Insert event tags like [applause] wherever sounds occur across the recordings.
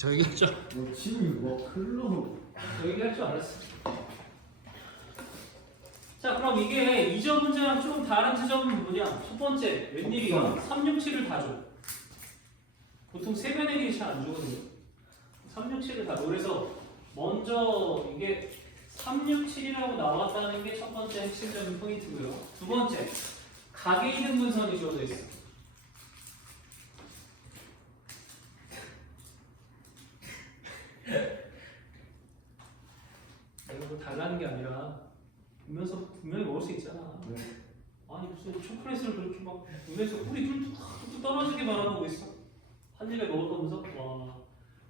저 얘기했죠. 뭐 지금 뭐 클로 저 얘기 할 줄 알았어. 자, 그럼 이게 이전 문제랑 좀 다른 지점은 뭐냐? 첫 번째, 웬일이야? 367을 다 줘. 보통 세변의 길이 잘안 주거든요. 367을 다 줘. 그래서 먼저 이게 367이라고 나왔다는 게 첫 번째 핵심적인 포인트고요. 두 번째, 가계 이등 분선이 주어져 있어. 내가 뭐 달라는 게 아니라 보면서 분명히 먹을 수 있잖아. 네. 아니 무슨 초콜릿을 그렇게 막 눈에서 꿀이 뚝뚝 떨어지게 말아보고 있어. 한 입에 먹을 거면서 와.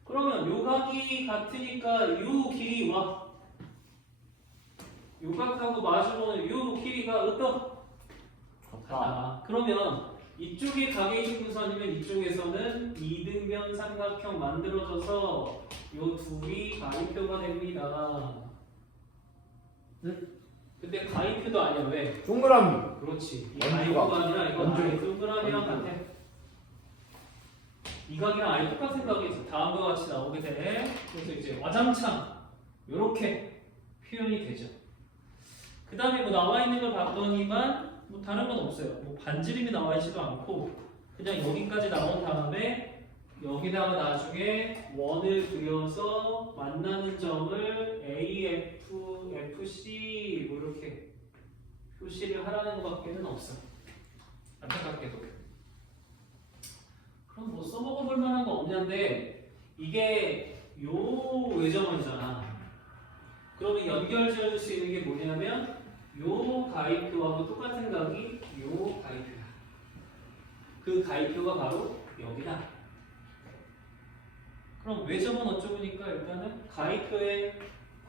그러면 요각이 같으니까 요 길이 와. 요각하고 마주보는 요 길이가 어떠? 같다. 그러면 이쪽이 가계 이등분선이면 이쪽에서는 이등변 삼각형 만들어져서 요 둘이 가위표가 됩니다. 근데 가위표도 아니야 왜? 동그라미 그렇지. 이. 가위표가 아니라 이건 원주. 아예 동그라미랑 원주. 같아. 이 각이랑 아예 똑같은 있어. 다음과 같이 나오게 돼. 그래서 이제 와장창 이렇게 표현이 되죠. 그 다음에 뭐 나와 있는 걸 봤더니만 뭐 다른 건 없어요. 뭐 반지름이 나와 있지도 않고 그냥 여기까지 나온 다음에 여기다가 나중에 원을 그려서 만나는 점을 AF, FC 뭐 이렇게 표시를 하라는 것밖에는 없어. 안타깝게도. 그럼 뭐 써먹어 볼 만한 거 없냐인데 이게 요 외점원이잖아. 그러면 연결 지어줄 수 있는 게 뭐냐면 요 가위표하고 똑같은 각이 요 가위표야. 그 가위표가 바로 여기다. 그럼 외점은 어쩌니까 일단은 가위표의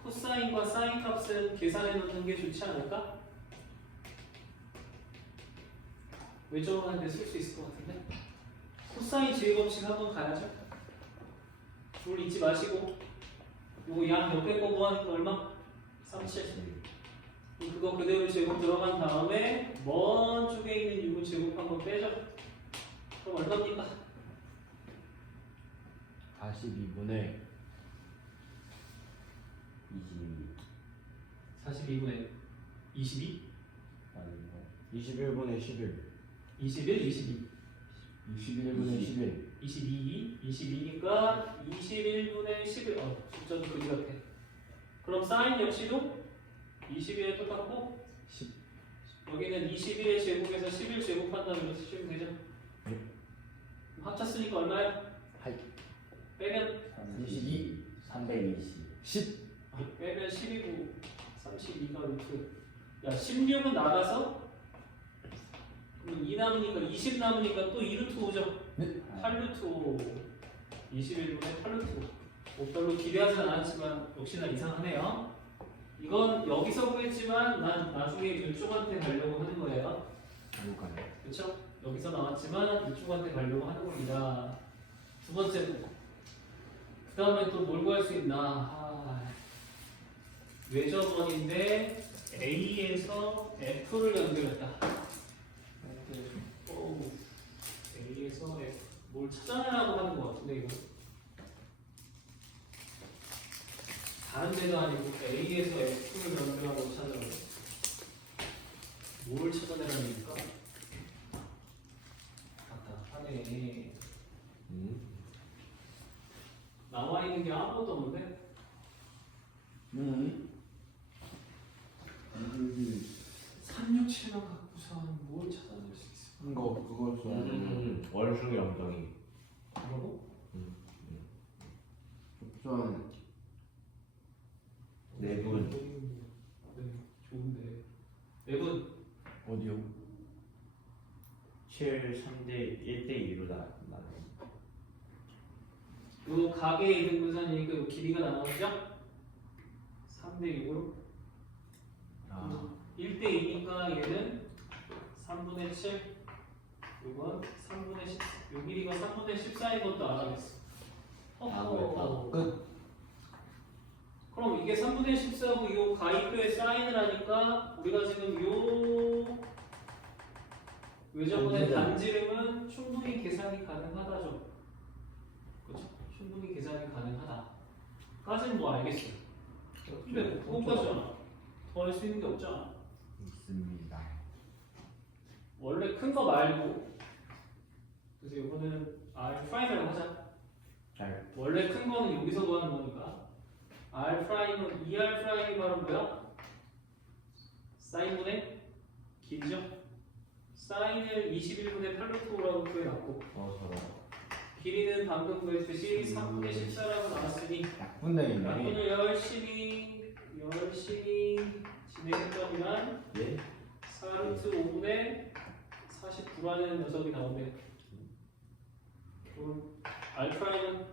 코사인과 사인 값은 계산해 놓는 게 좋지 않을까? 외점한테 쓸수 있을 것 같은데? 코사인 제곱식 한번 가야죠. 둘 잊지 마시고 요거 양 옆에 거 구하는 거 얼마? 37 그거 그대로 제곱 들어간 다음에 먼 쪽에 있는 6을 제곱한 거 빼죠. 그럼 얼마입니까? 42분의 22 42분의 22? 아니요 21분의 11 21, 22 21분의 11 22, 22니까 21분의 11 어, 숫자도 그지 같아. 그럼 사인 역시도 21에 똑같고 10 여기는 21의 제곱에서 11 제곱한다는 걸 쓰시면 되죠? 네. 합쳤으니까 얼마야? 하이 빼면 32 320 10 빼면 12고 32가 루트. 야 16은 나가서 그럼 2 남으니까 20 남으니까 또 2루트 오죠? 네. 8루트 5 21분의 8루트 5뭐 별로 기대하진 않았지만 역시나 이상하네요. 이건 여기서 구했지만 난 나중에 이쪽한테 가려고 하는 거예요? 그렇죠? 여기서 나왔지만 이쪽한테 가려고 하는 겁니다. 두 번째 그 다음에 또 뭘 구할 수 있나? 아, 외접원인데 A에서 F를 연결했다. 오, A에서 F. 뭘 찾아내라고 하는 것 같은데 이거? 다른 데도 아니고 A에서 F를 연결하고 찾아내는 뭘 찾아내라는 얘기일까? 답답하네 음. 나와 있는 게 아무것도 없는데 음. 367만 갖고선 뭘 찾아낼 수 있어? 이거 그거 좀 음, 원숭이 엉덩이. 뭐라고? 좀네 분. 네, 좋은데. 네 분. 어디요? 7, 3대 1대 2로 나, 나눠. 요 가게 이등 분산이니까 요 길이가 나눠지죠? 3대 6으로. 아 1대 2니까 얘는 3분의 7. 요건 3분의 10. 요 길이가 3분의 14인 것도 알아냈어. 아, 어허. 끝 그럼 이게 3분의 14고 요 가위표에 사인을 하니까 우리가 지금 요 외접원의 단지름. 단지름은 충분히 계산이 가능하다죠. 그렇죠? 충분히 계산이 가능. 까지는 뭐 알겠어. 근데 그거까지잖아. 더할 수 있는 게 없잖아. 있습니다. 원래 큰 거 말고 그래서 이거는 r 프라임이라고 하자. 잘 원래 큰 거는 여기서 구하는 거니까 r 프라임은 2r 프라임이 바로 뭐야? 사인분의 길이죠? 사인을 21분의 8루트 5라고 구해놨고 어 저런 길이는 방금 구했듯이 3분의 14라고 나왔으니 약분의 약분을 열심히 열심히 진행했더니만 예? 4루트 5분의 49라는 녀석이 나오네. 그럼 알프라임은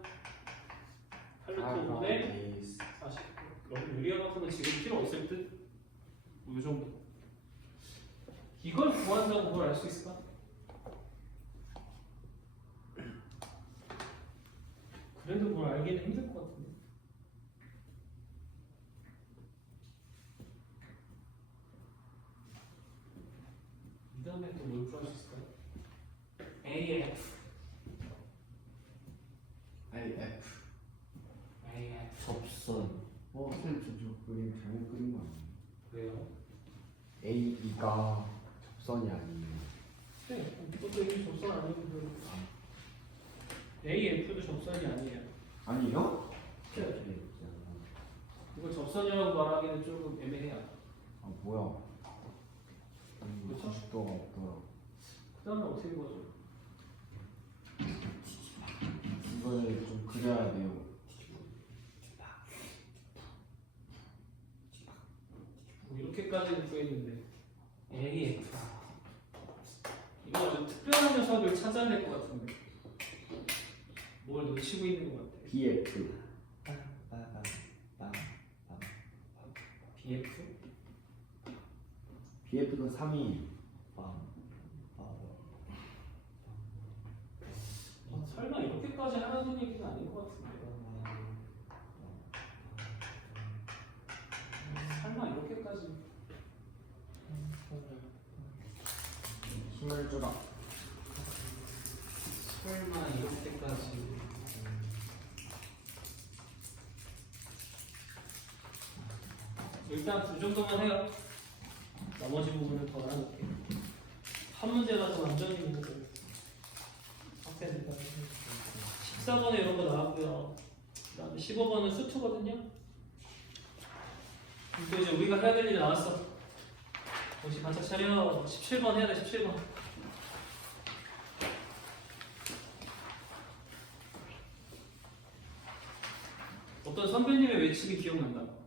8루트 5분의 49. 너무 유리한 건 지금 필요 없을 듯? 뭐이 정도. 이걸 구한다고 뭘알수 있을까? 그래도 뭘 알기는 힘들 것 같은데. 이 다음에 또 뭘 구할 수 있을까요? AF, IF. AF. 접선 어, 쌤, 저, 저 그림 잘못 그린 거 아니에요? 왜요? AE가 접선이 아니에요. 네, 그것도 이미 접선 아니고 AF도 접선이 아니에요. 아니요? 네. 이거 접선이라고 말하기는 조금 애매해요. 아, 뭐야. 음, 그쵸? 지식도가 없더라. 그 다음에 어떻게 보죠? 이걸 좀 그려야 돼요. 뭐 이렇게까지는 구했는데 AF 이거 아주 특별한 녀석을 찾아야 될것 같은데 뭘 놓치고 있는 것 같아. BF. BF? BF가 3이 어, 설마 이렇게까지 하라는 얘기는 아닌 것 같은데. 설마 이렇게까지. 힘을 주라. 설마 이렇게까지. 일단 두 정도만 해요. 나머지 부분을 더 나눠볼게요. 한 문제가 더 완전히 거예요. 학생들 14번에 이런 거 나왔고요. 그 다음에 15번은 수투거든요. 또 이제 우리가 해야 될 일이 나왔어. 정신 바짝 차려. 17번 해야 돼, 17번. 어떤 선배님의 외침이 기억난다.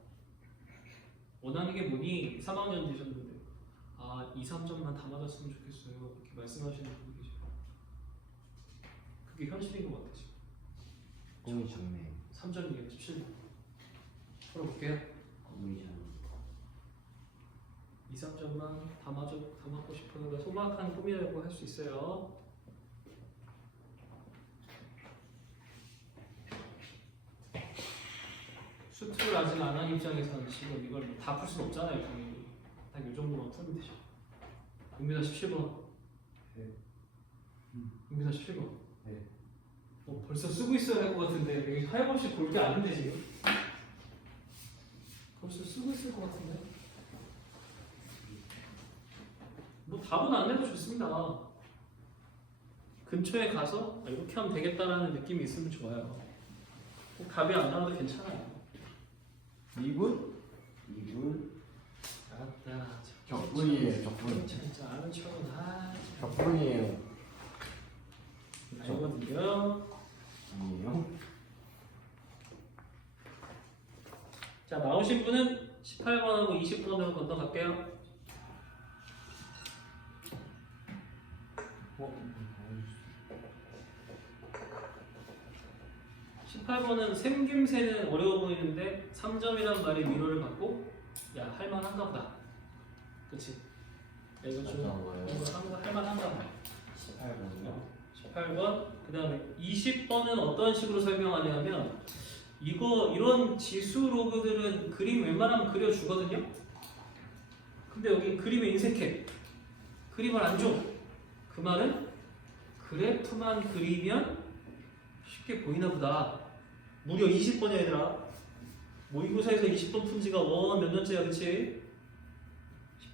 원하는 게 뭐니? 3학년 되셨는데 아 2, 3점만 다 맞았으면 좋겠어요. 이렇게 말씀하시는 분이 계셔 그게 현실인 것 같아 지금. 꿈이 작네. 3점이에요 17번 풀어볼게요. 꿈이 잘 2, 3점만 다 맞아 다 맞고 싶어요 그러니까 소박한 꿈이라고 할 수 있어요 수트를 아직 안 한 입장에서는 지금 이걸 다 풀 수는 없잖아요 당연히. 딱 이 정도만 풀면 되죠. 용비다 17번 네. 용비다 17번 네. 어, 벌써 쓰고 있어야 할 것 같은데. 여기 하염없이 볼 게 아닌데 지금. 벌써 쓰고 있을 것 같은데. 뭐 답은 안 내도 좋습니다. 근처에 가서 아, 이렇게 하면 되겠다라는 느낌이 있으면 좋아요. 꼭 답이 안 나와도 괜찮아요 2분? 2분? 알았다 적분이에요, 적분. 진짜 아는 척은 아 적분이에요. 알거든요 아니에요? 자 나오신 분은 18번하고 20번으로 건너갈게요 어? 18번은 샘김새는 어려워 보이는데 3점이란 말이 위로를 받고 야 할만한가 보다. 그치? 야, 이거 좀 어떤 거예요? 이거 한거 할만한가 보다 18번이요? 18번? 그 다음에 20번은 어떤 식으로 설명하냐면 이거 이런 지수 로그들은 그림 웬만하면 그려주거든요? 근데 여기 그림에 인색해. 그림을 안줘그 말은 그래프만 그리면 쉽게 보이나 보다 무려 20번이야 얘들아. 모의고사에서 20번 푼 지가 원 몇 년째야 그치?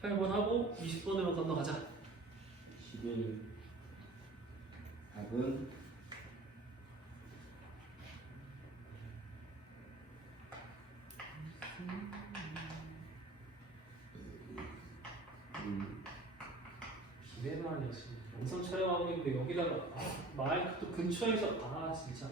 18번 하고 20번으로 건너가자. 11 답은? 음, 기대만 하지 영상 촬영하고 있는데 여기다가 아, 마이크도 근처에서 아 진짜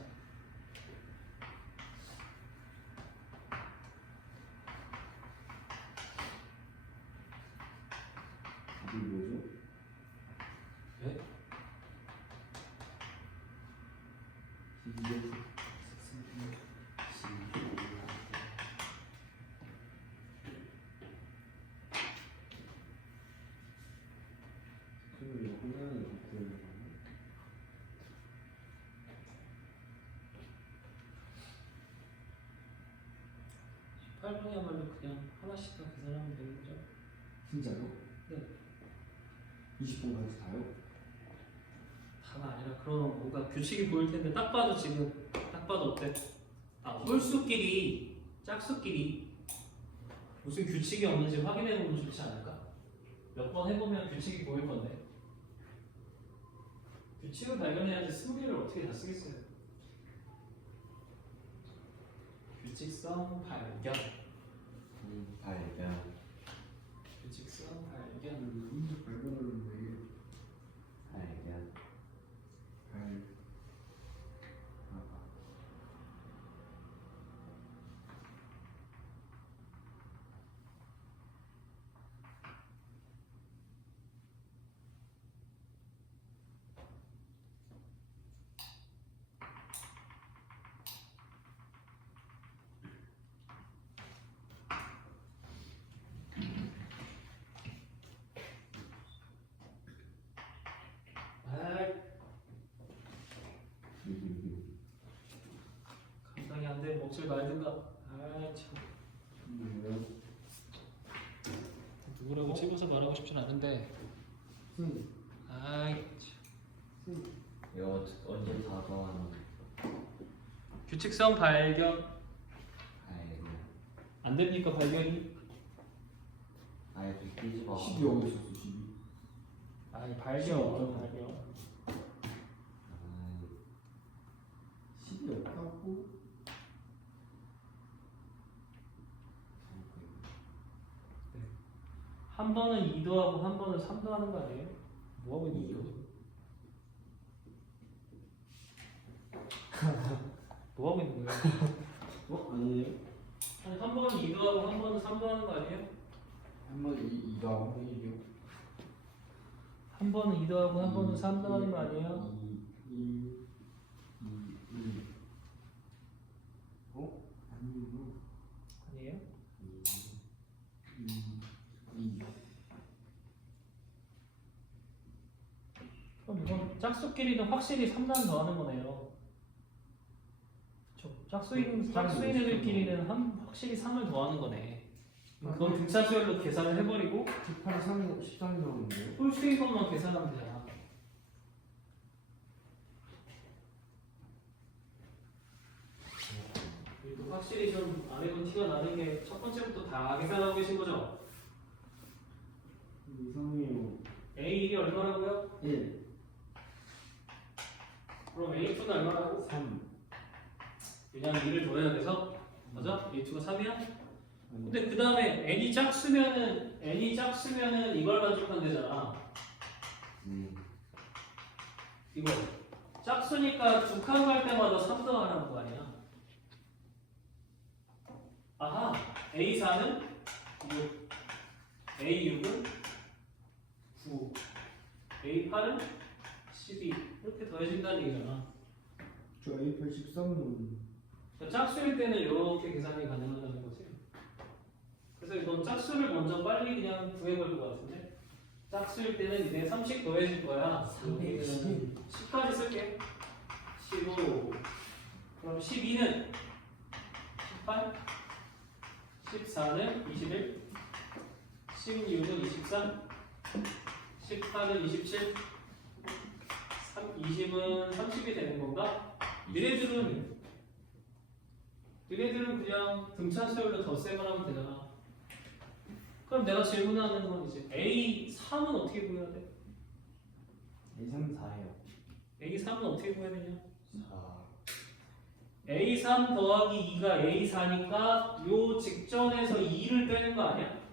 18번이야말로 그냥 하나씩 다 계산하면 되는 거죠 진짜요? 네. 20분까지 다요? 다가 아니라 그런 뭔가 규칙이 보일 텐데 딱 봐도 지금 딱 봐도 어때? 아 홀수끼리 짝수끼리 무슨 규칙이 없는지 확인해 보면 좋지 않을까? 몇 번 해보면 규칙이 보일 건데 규칙을 발견해야지 승리를 어떻게 다 쓰겠어요? 규칙성 발견. 음, 발견. 규칙성 발견. 발견 발... 아, 아. 아 돼 먹질 말든가 아참 뭐예요? 누구라고 찍어서 말하고 싶진 않은데. 승 아이 이거 언제 다 더하는 규칙성 발견. 안 됩니까 발견이? 아예 그 뒤집어 12 어디 있었어 12 아니 발견, 발견? 아, 12 없다고? 한 번은 2도 하고 한 번은 3도 하는 거 아니에요? 뭐 하고 있는 거죠? [laughs] 뭐 하고 있는 거예요? [laughs] 어? 아니에요? 아니 한 번은 2도 하고 한 번은 3도 하는 거 아니에요? 한번 2, 2도 하고 한 1이요? 한 번은 2도 하고 한 번은 3도 하는 거 아니에요? 2, 2, 2, 2 어? 아니요 아니에요? 2, 2 그럼 이건 짝수끼리는 확실히 3단 더하는 거네요. 저 짝수인 짝수인 애들끼리는 한 확실히 3을 더하는 거네. 그건 등차수열로 계산을 해버리고 18, 3, 13 나오는데요? 홀수인 것만 계산하면 되잖아. 그리고 확실히 좀안 해본 티가 나는 게 첫 번째부터 다 계산하고 계신 거죠? 이상해요 A1이 얼마라고요? 1, 그럼 A2는 얼마라고? 3 그냥 2를 더해야 돼서 맞아? A2가 3이야? 근데 그 다음에 n이 짝수면은 n이 짝수면은 이걸 만족하면 되잖아. 음, 이거 짝수니까 두 칸 갈 때마다 3 더하라는 거 아니야? 아하 A4는 6 A6은 9 A8은 12 이렇게 더해진다는 얘기잖아. 저 A8 13은 그러니까 짝수일 때는 이렇게 계산이 가능하다는 거지. 그래서 이건 짝수를 먼저 빨리 그냥 구해볼 것 같은데 짝수일 때는 이제 30 더해질 거야. 310. 10까지 쓸게. 15. 그럼 12는 18. 14는 21. 16은 23. 18은 27. 3, 20은 30이 되는 건가? 미래줄은 너네들은 그냥 등차 수열로 덧셈을 하면 되잖아. 그럼 내가 질문하는 건 이제 A 3은 어떻게 구해야 돼? 2, 3, 4예요. A 3은 어떻게 구해야 되냐? 4 A 3 더하기 2가 A 4니까 요 직전에서 2를 빼는 거 아니야?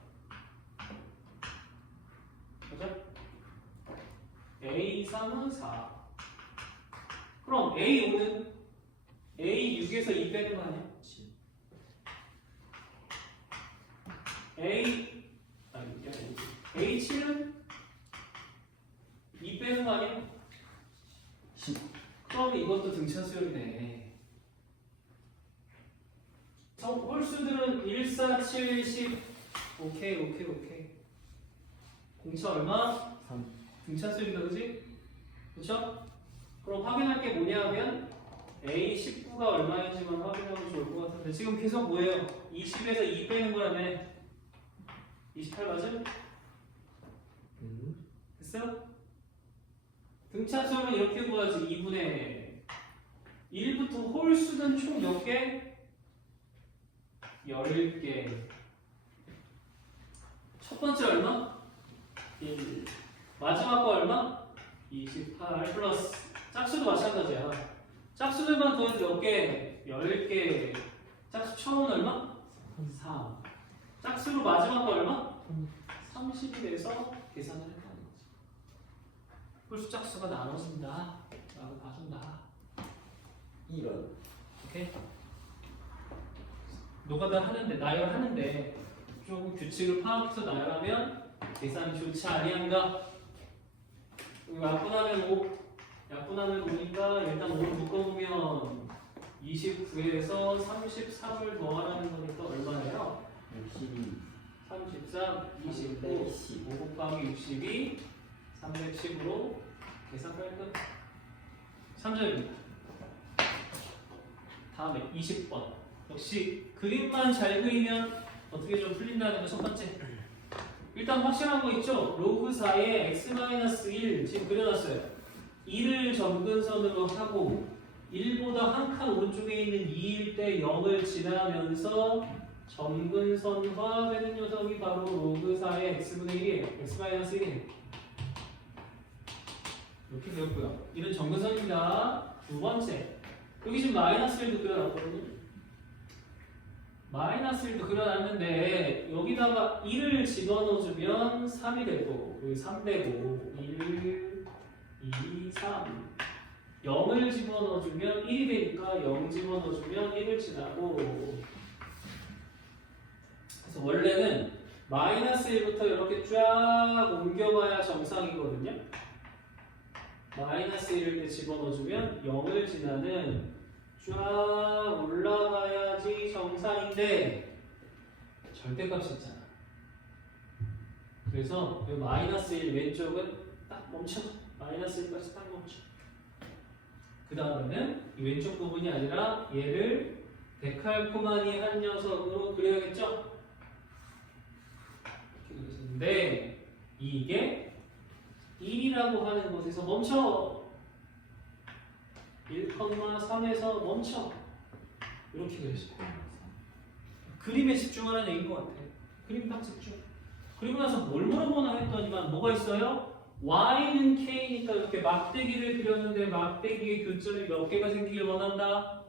A3은 4. 그럼 A5는 A6에서 2 빼는 거 아니야? A 아니, A7은 2 빼는 거 아니야? 10. 그럼 이것도 등차 수열이네. 홀수들은 1, 4, 7, 10. 오케이, 오케이, 오케이. 공차 얼마? 3. 등차 수열이다 그지? 그쵸? 그럼 확인할 게 뭐냐면 A 19가 얼마인지만 확인하면 좋을 것 같은데 지금 계속 뭐예요? 20에서 2 빼는 거라며 28 맞음? 음. 됐어? 등차 수열은 이렇게 구하지 2분의 1부터 홀수는 총 몇 개? 10개 첫 번째 얼마? 1 마지막 거 얼마? 28 플러스 짝수도 마찬가지야 짝수들만 더해서 몇 개? 10개 짝수 처음은 얼마? 3 짝수로 마지막 거 얼마? 30이 돼서 계산을 했다는 거지 홀수 짝수가 나눠진다 라고 봐준다 이런. 오케이? 노가다 하는데 나열하는데 조금 규칙을 파악해서 나열하면 계산이 좋지 아니한가? 약분하면 5 약분하면 5니까 일단 5를 묶어보면 29에서 33을 더하라는 거니까 얼마예요? 62. 33, 29, 310. 5 곱하기 62, 310으로 계산 깔끔 3점입니다. 다음에 20번. 역시 그림만 잘 그리면 어떻게 좀 풀린다는 거 첫 번째. 일단 확실한 거 있죠? 로그 4에 x-1 지금 그려놨어요. 2를 점근선으로 하고 1보다 한 칸 오른쪽에 있는 2일 때 0을 지나면서 점근선화 되는 녀석이 바로 로그 4의 x분의 1이에요. x-1이에요. 이렇게 되었고요. 이는 점근선입니다. 두 번째. 여기 지금 마이너스 1도 그려놨거든요. 마이너스 1도 그려놨는데 여기다가 1을 집어넣어주면 3이 되고 여기 3 되고 1, 2, 3 0을 집어넣어주면 1이 되니까 0 집어넣어주면 1을 지나고 그래서 원래는 마이너스 1부터 이렇게 쫙 옮겨봐야 정상이거든요. 마이너스 1을 때 집어넣어주면 0을 지나는 쫙 올라가야지 정상인데 절대값이 있잖아. 그래서 이 마이너스 1 왼쪽은 딱 멈춰. 마이너스 1까지 딱 멈춰. 그 다음에는 이 왼쪽 부분이 아니라 얘를 데칼코마니 한 녀석으로 그려야겠죠? 이렇게 그려졌는데 이게 1이라고 하는 곳에서 멈춰 1,3에서 멈춰 이렇게 그려져 그림에 집중하는 얘기인 것 같아 그림 딱 집중 그리고 나서 뭘 물어보나 했더니만 뭐가 있어요? y는 k니까 이렇게 막대기를 그렸는데 막대기의 교점이 몇 개가 생기길 원한다?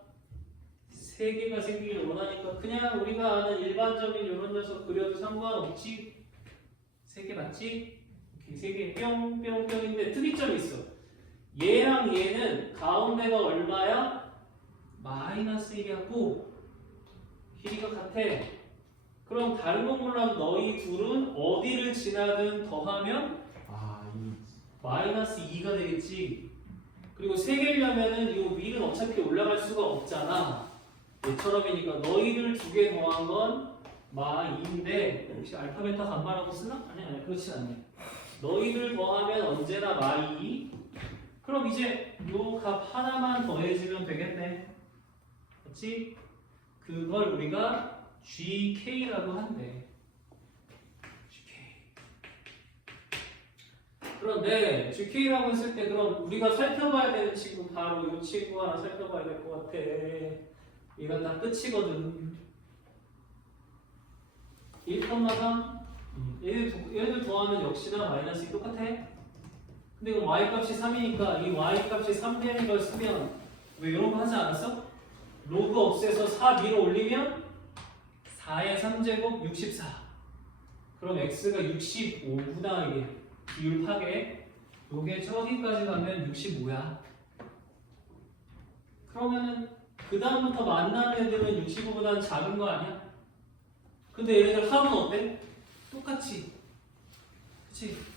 세 개가 생기길 원하니까 그냥 우리가 아는 일반적인 이런 녀석 그려도 상관없지? 세 개 맞지? 이렇게 세개 뿅뿅뿅인데 특이점이 있어. 얘랑 얘는 가운데가 얼마야? 마이너스 1이었고 길이가 같아. 그럼 다른 건 몰라도 너희 둘은 어디를 지나든 더하면 아, 이. 마이너스 2가 되겠지. 그리고 세 개려면은 이 위는 어차피 올라갈 수가 없잖아. 얘처럼이니까 너희들 두개 더한 건 마2인데 혹시 알파 베타 감마라고 쓰나? 아니 아니 그렇지 않네. 너희들 더하면 언제나 마2. 그럼 이제 요 값 하나만 더해주면 되겠네. 그렇지? 그걸 우리가 GK라고 한대. GK. 그런데 GK라고 했을 때 그럼 우리가 살펴봐야 되는 친구 바로 이 친구 하나 살펴봐야 될 것 같아. 얘가 다 끝이거든 1,3 음, 얘들, 도- 얘들 더하면 역시나 마이너스 2 똑같아 근데 이거 y 값이 3이니까 이 y 값이 3 되는 걸 쓰면 왜 이런 거 하지 않았어? 로그 없애서 4 밀어 올리면 4의 3제곱 64 그럼 x가 65구나 이게 비율 파괴 요게 저기까지 가면 65야 그러면은 그 다음부터 만나는 애들은 65보다는 작은 거 아니야? 근데 얘네들 합은 어때? 똑같이 그치?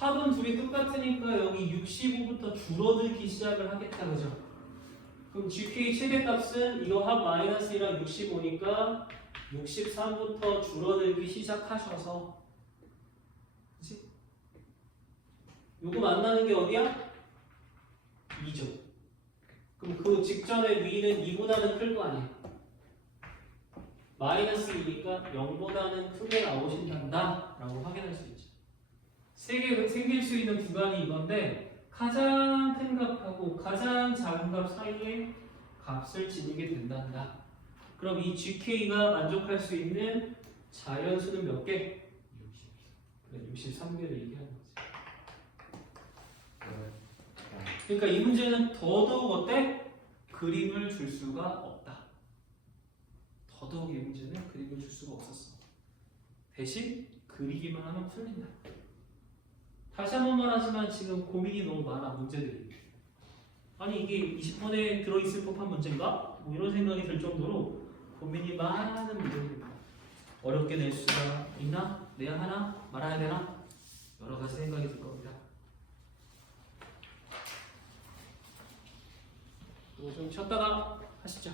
합은 둘이 똑같으니까 여기 65부터 줄어들기 시작을 하겠다 그죠? 그럼 GK 최대 값은 이거 합 마이너스 1랑 65니까 63부터 줄어들기 시작하셔서 그치? 요거 만나는 게 어디야? 2죠 그럼 그 직전의 위는 2보다는 클 거 아니야 마이너스 2니까 0보다는 크게 나오신단다 라고 확인할 수 있죠 세개 생길 수 있는 구간이 이건데 가장 큰 값하고 가장 작은 값 사이에 값을 지니게 된단다 그럼 이 GK가 만족할 수 있는 자연수는 몇 개? 63개를 얘기하는 거지 그러니까 이 문제는 더더욱 어때? 그림을 줄 수가 없다. 더더욱 이 문제는 그림을 줄 수가 없었어. 대신 그리기만 하면 풀린다. 다시 한 번 말하지만 지금 고민이 너무 많아 문제들이. 아니 이게 20번에 들어있을 법한 문제인가? 뭐 이런 생각이 들 정도로 고민이 많은 문제들입니다. 어렵게 낼 수가 있나? 내야 하나? 말아야 되나? 여러 가지 생각이 들 겁니다. 좀 쉬었다가 하시죠.